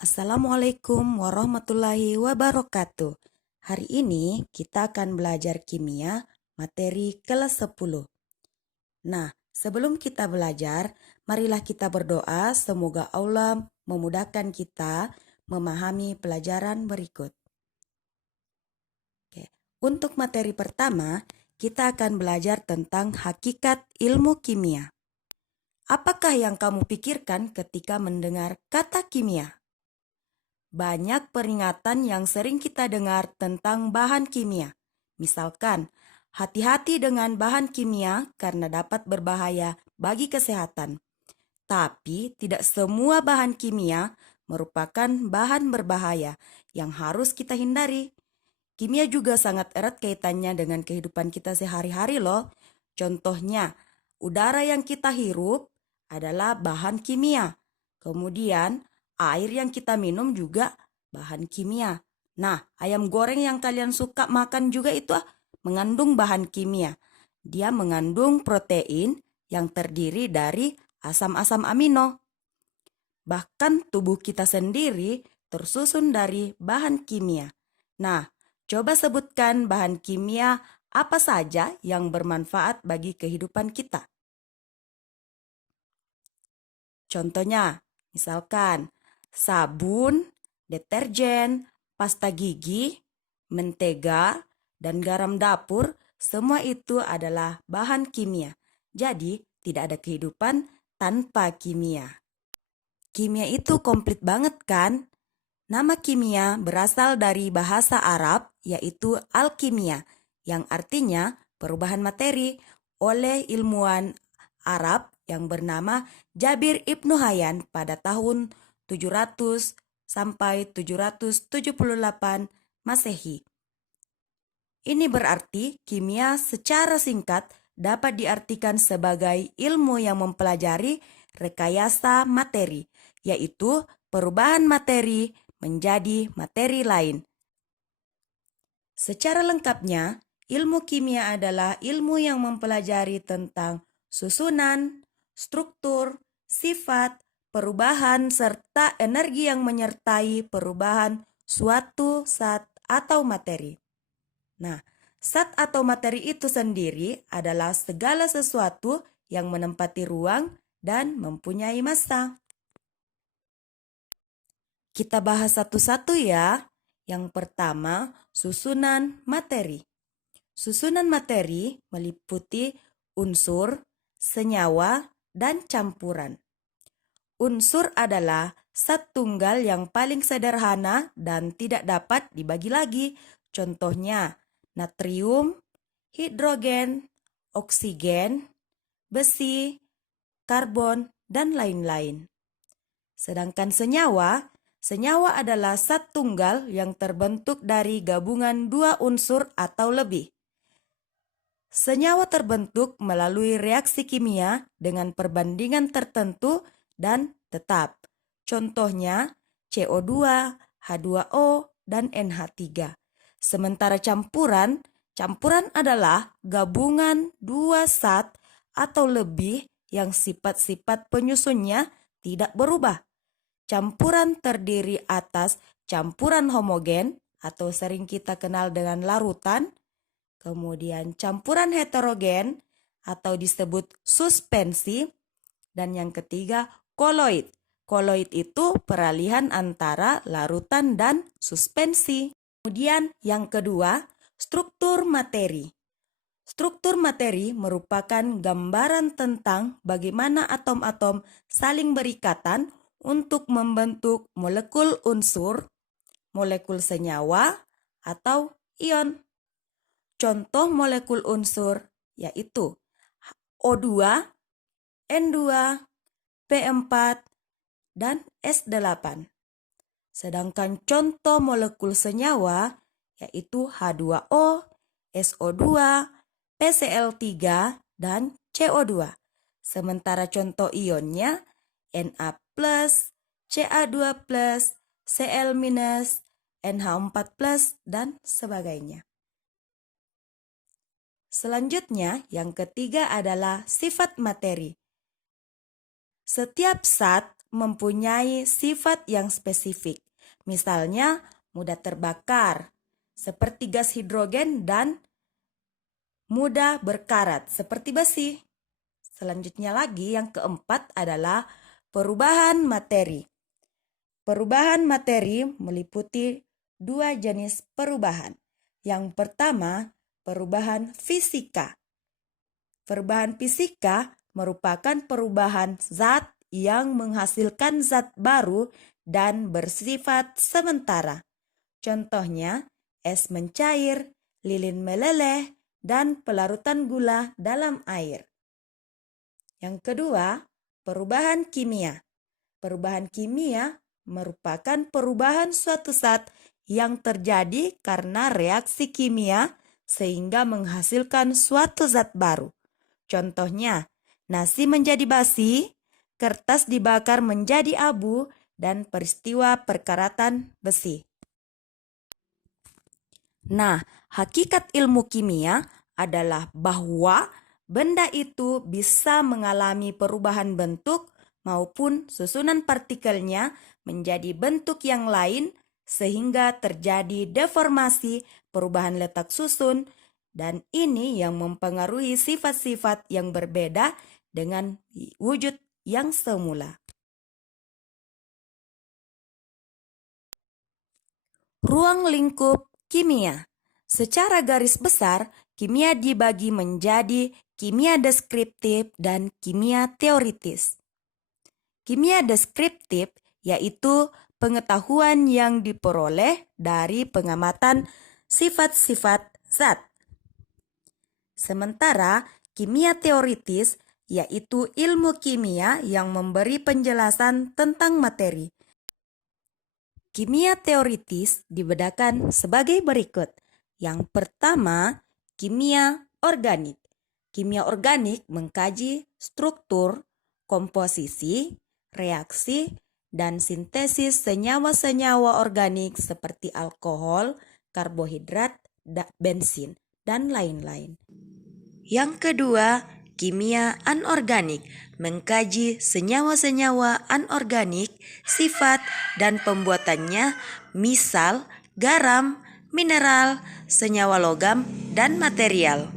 Assalamualaikum warahmatullahi wabarakatuh. Hari ini kita akan belajar kimia materi kelas 10. Nah, sebelum kita belajar, marilah kita berdoa semoga Allah memudahkan kita memahami pelajaran berikut. Oke. Untuk materi pertama, kita akan belajar tentang hakikat ilmu kimia. Apakah yang kamu pikirkan ketika mendengar kata kimia? Banyak peringatan yang sering kita dengar tentang bahan kimia. Misalkan, hati-hati dengan bahan kimia karena dapat berbahaya bagi kesehatan. Tapi tidak semua bahan kimia merupakan bahan berbahaya yang harus kita hindari. Kimia juga sangat erat kaitannya dengan kehidupan kita sehari-hari loh. Contohnya, udara yang kita hirup adalah bahan kimia. Kemudian, air yang kita minum juga bahan kimia. Nah, ayam goreng yang kalian suka makan juga itu mengandung bahan kimia. Dia mengandung protein yang terdiri dari asam-asam amino. Bahkan tubuh kita sendiri tersusun dari bahan kimia. Nah, coba sebutkan bahan kimia apa saja yang bermanfaat bagi kehidupan kita. Contohnya, misalkan sabun, deterjen, pasta gigi, mentega, dan garam dapur, semua itu adalah bahan kimia. Jadi, tidak ada kehidupan tanpa kimia. Kimia itu komplit banget kan? Nama kimia berasal dari bahasa Arab yaitu alkimia, yang artinya perubahan materi oleh ilmuwan Arab yang bernama Jabir Ibnu Hayyan pada tahun 700 sampai 778 Masehi. Ini berarti kimia secara singkat dapat diartikan sebagai ilmu yang mempelajari rekayasa materi, yaitu perubahan materi menjadi materi lain. Secara lengkapnya, ilmu kimia adalah ilmu yang mempelajari tentang susunan, struktur, sifat, perubahan, serta energi yang menyertai perubahan suatu zat atau materi. Nah, zat atau materi itu sendiri adalah segala sesuatu yang menempati ruang dan mempunyai massa. Kita bahas satu-satu ya. Yang pertama, susunan materi. Susunan materi meliputi unsur, senyawa, dan campuran. Unsur adalah zat tunggal yang paling sederhana dan tidak dapat dibagi lagi. Contohnya, natrium, hidrogen, oksigen, besi, karbon, dan lain-lain. Sedangkan senyawa adalah zat tunggal yang terbentuk dari gabungan dua unsur atau lebih. Senyawa terbentuk melalui reaksi kimia dengan perbandingan tertentu dan tetap. Contohnya CO2, H2O, dan NH3. Sementara campuran adalah gabungan dua zat atau lebih yang sifat-sifat penyusunnya tidak berubah. Campuran terdiri atas campuran homogen atau sering kita kenal dengan larutan, kemudian campuran heterogen atau disebut suspensi, dan yang ketiga koloid. Koloid itu peralihan antara larutan dan suspensi. Kemudian yang kedua, struktur materi. Struktur materi merupakan gambaran tentang bagaimana atom-atom saling berikatan untuk membentuk molekul unsur, molekul senyawa, atau ion. Contoh molekul unsur yaitu O2, N2, P4, dan S8. Sedangkan contoh molekul senyawa yaitu H2O, SO2, PCl3, dan CO2. Sementara contoh ionnya Na+, Ca2+, Cl-, NH4+, dan sebagainya. Selanjutnya, yang ketiga adalah sifat materi. Setiap zat mempunyai sifat yang spesifik. Misalnya, mudah terbakar, seperti gas hidrogen, dan mudah berkarat, seperti besi. Selanjutnya lagi, yang keempat adalah perubahan materi. Perubahan materi meliputi dua jenis perubahan. Yang pertama, perubahan fisika. Perubahan fisika merupakan perubahan zat yang menghasilkan zat baru dan bersifat sementara. Contohnya, es mencair, lilin meleleh, dan pelarutan gula dalam air. Yang kedua, perubahan kimia. Perubahan kimia merupakan perubahan suatu zat yang terjadi karena reaksi kimia sehingga menghasilkan suatu zat baru. Contohnya, nasi menjadi basi, kertas dibakar menjadi abu, dan peristiwa perkaratan besi. Nah, hakikat ilmu kimia adalah bahwa benda itu bisa mengalami perubahan bentuk maupun susunan partikelnya menjadi bentuk yang lain sehingga terjadi deformasi, perubahan letak susun, dan ini yang mempengaruhi sifat-sifat yang berbeda dengan wujud yang semula. Ruang lingkup kimia. Secara garis besar, kimia dibagi menjadi kimia deskriptif dan kimia teoritis. Kimia deskriptif yaitu pengetahuan yang diperoleh dari pengamatan sifat-sifat zat. Sementara kimia teoritis yaitu ilmu kimia yang memberi penjelasan tentang materi. Kimia teoritis dibedakan sebagai berikut. Yang pertama, kimia organik. Kimia organik mengkaji struktur, komposisi, reaksi, dan sintesis senyawa-senyawa organik seperti alkohol, karbohidrat, bensin, dan lain-lain. Yang kedua, kimia anorganik mengkaji senyawa-senyawa anorganik, sifat dan pembuatannya, misal garam, mineral, senyawa logam, dan material.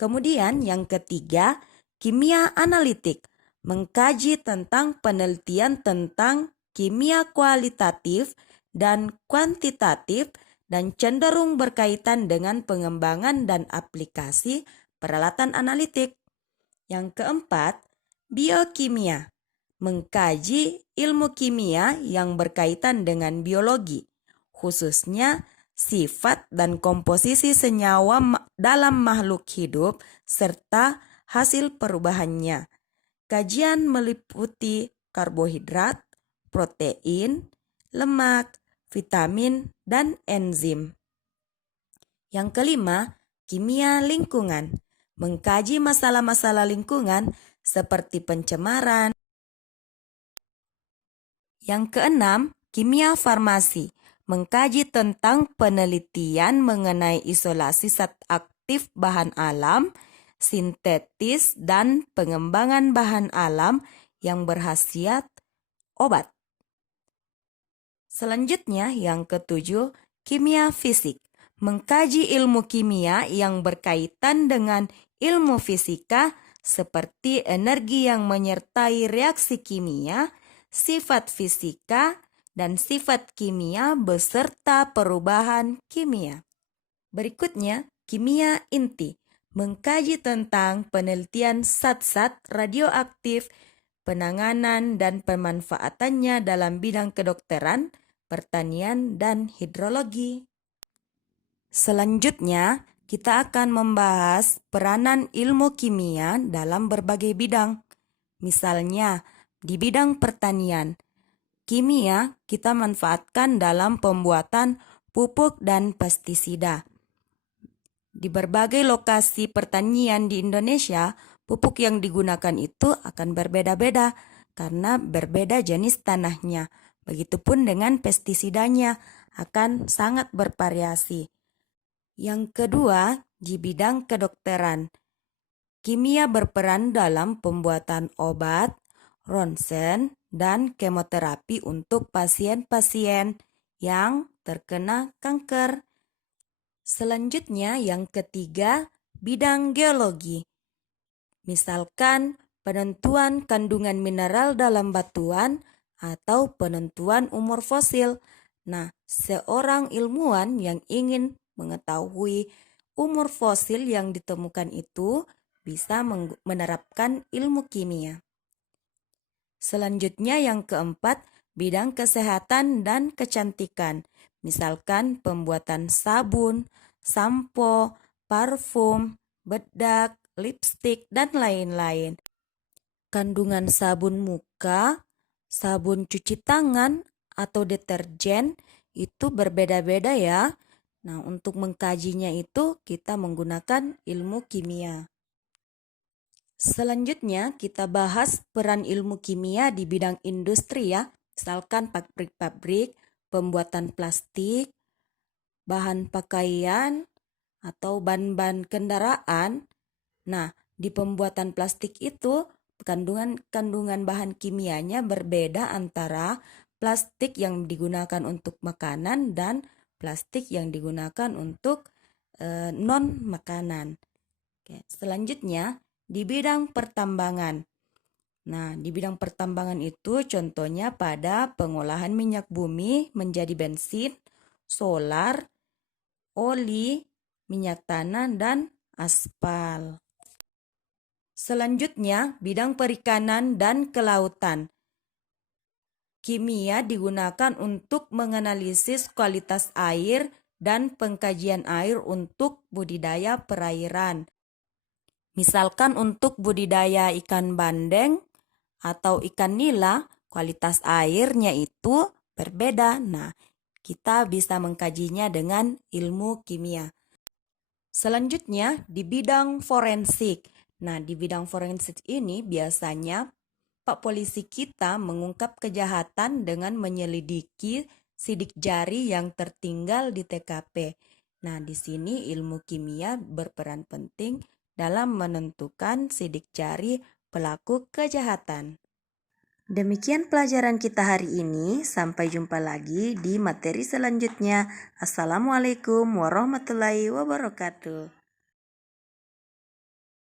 Kemudian yang ketiga, kimia analitik mengkaji tentang penelitian tentang kimia kualitatif dan kuantitatif dan cenderung berkaitan dengan pengembangan dan aplikasi peralatan analitik. Yang keempat, biokimia mengkaji ilmu kimia yang berkaitan dengan biologi, khususnya sifat dan komposisi senyawa dalam makhluk hidup serta hasil perubahannya. Kajian meliputi karbohidrat, protein, lemak, vitamin, dan enzim. Yang kelima, kimia lingkungan mengkaji masalah-masalah lingkungan seperti pencemaran. Yang keenam, kimia farmasi mengkaji tentang penelitian mengenai isolasi zat aktif bahan alam, sintetis, dan pengembangan bahan alam yang berkhasiat obat. Selanjutnya, yang ketujuh, kimia fisik mengkaji ilmu kimia yang berkaitan dengan ilmu fisika seperti energi yang menyertai reaksi kimia, sifat fisika, dan sifat kimia beserta perubahan kimia. Berikutnya, kimia inti mengkaji tentang penelitian zat-zat radioaktif, penanganan dan pemanfaatannya dalam bidang kedokteran, pertanian, dan hidrologi. Selanjutnya, kita akan membahas peranan ilmu kimia dalam berbagai bidang. Misalnya, di bidang pertanian, kimia kita manfaatkan dalam pembuatan pupuk dan pestisida. Di berbagai lokasi pertanian di Indonesia, pupuk yang digunakan itu akan berbeda-beda karena berbeda jenis tanahnya. Begitupun dengan pestisidanya akan sangat bervariasi. Yang kedua, di bidang kedokteran, kimia berperan dalam pembuatan obat, ronsen, dan kemoterapi untuk pasien-pasien yang terkena kanker. Selanjutnya yang ketiga, bidang geologi. Misalkan penentuan kandungan mineral dalam batuan atau penentuan umur fosil. Nah, seorang ilmuwan yang ingin mengetahui umur fosil yang ditemukan itu bisa menerapkan ilmu kimia. Selanjutnya yang keempat, bidang kesehatan dan kecantikan. Misalkan pembuatan sabun, sampo, parfum, bedak, lipstik, dan lain-lain. Kandungan sabun muka, sabun cuci tangan, atau deterjen itu berbeda-beda ya. Nah, untuk mengkajinya itu kita menggunakan ilmu kimia. Selanjutnya kita bahas peran ilmu kimia di bidang industri ya. Misalkan pabrik-pabrik, pembuatan plastik, bahan pakaian, atau ban-ban kendaraan. Nah, di pembuatan plastik itu kandungan bahan kimianya berbeda antara plastik yang digunakan untuk makanan dan plastik yang digunakan untuk non-makanan. Oke, selanjutnya di bidang pertambangan. Nah, di bidang pertambangan itu contohnya pada pengolahan minyak bumi menjadi bensin, solar, oli, minyak tanah, dan aspal. Selanjutnya, bidang perikanan dan kelautan. Kimia digunakan untuk menganalisis kualitas air dan pengkajian air untuk budidaya perairan. Misalkan untuk budidaya ikan bandeng atau ikan nila, kualitas airnya itu berbeda. Nah, kita bisa mengkajinya dengan ilmu kimia. Selanjutnya di bidang forensik. Nah, di bidang forensik ini biasanya Pak Polisi kita mengungkap kejahatan dengan menyelidiki sidik jari yang tertinggal di TKP. Nah, di sini ilmu kimia berperan penting dalam menentukan sidik jari pelaku kejahatan. Demikian pelajaran kita hari ini. Sampai jumpa lagi di materi selanjutnya. Assalamualaikum warahmatullahi wabarakatuh.